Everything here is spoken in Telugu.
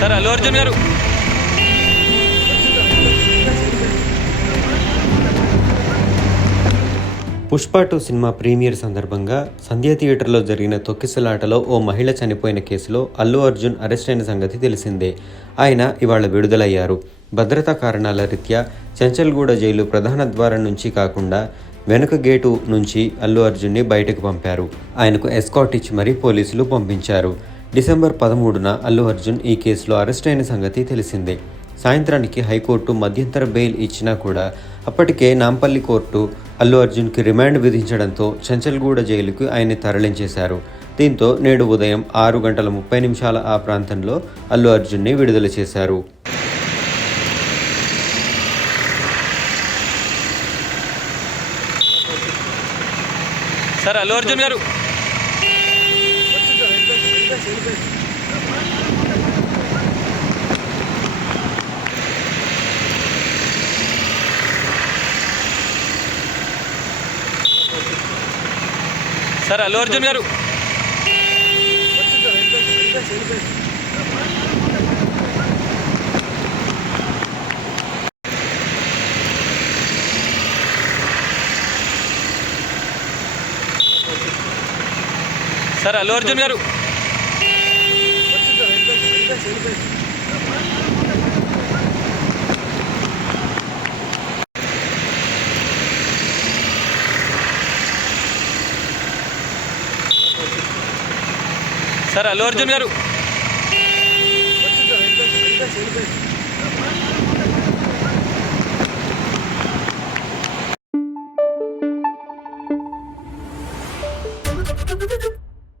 సార్ అల్లు అర్జున్ గారు. పుష్ప టూ సినిమా ప్రీమియర్ సందర్భంగా సంధ్యా థియేటర్లో జరిగిన తొక్కిసలాటలో ఓ మహిళ చనిపోయిన కేసులో అల్లు అర్జున్ అరెస్ట్ అయిన సంగతి తెలిసిందే. ఆయన ఇవాళ విడుదలయ్యారు. భద్రతా కారణాల రీత్యా చెంచల్గూడ జైలు ప్రధాన ద్వారం నుంచి కాకుండా వెనుక గేటు నుంచి అల్లు అర్జున్ని బయటకు పంపారు. ఆయనకు ఎస్కాట్ ఇచ్చి మరీ పోలీసులు పంపించారు. డిసెంబర్ పదమూడున అల్లు అర్జున్ ఈ కేసులో అరెస్ట్ అయిన సంగతి తెలిసిందే. సాయంత్రానికి హైకోర్టు మధ్యంతర బెయిల్ ఇచ్చినా కూడా అప్పటికే నాంపల్లి కోర్టు అల్లు అర్జున్కి రిమాండ్ విధించడంతో చంచల్గూడ జైలుకు ఆయన్ని తరలించేశారు. దీంతో నేడు ఉదయం ఆరు గంటల ముప్పై నిమిషాల ఆ ప్రాంతంలో అల్లు అర్జున్ని విడుదల చేశారు. సార్ అల్లు అర్జున్ గారు సార్ అల్లు అర్జున్ గారు. సార్ అల్లు అర్జున్ గారు. సార్ అల్లు అర్జున్ గారు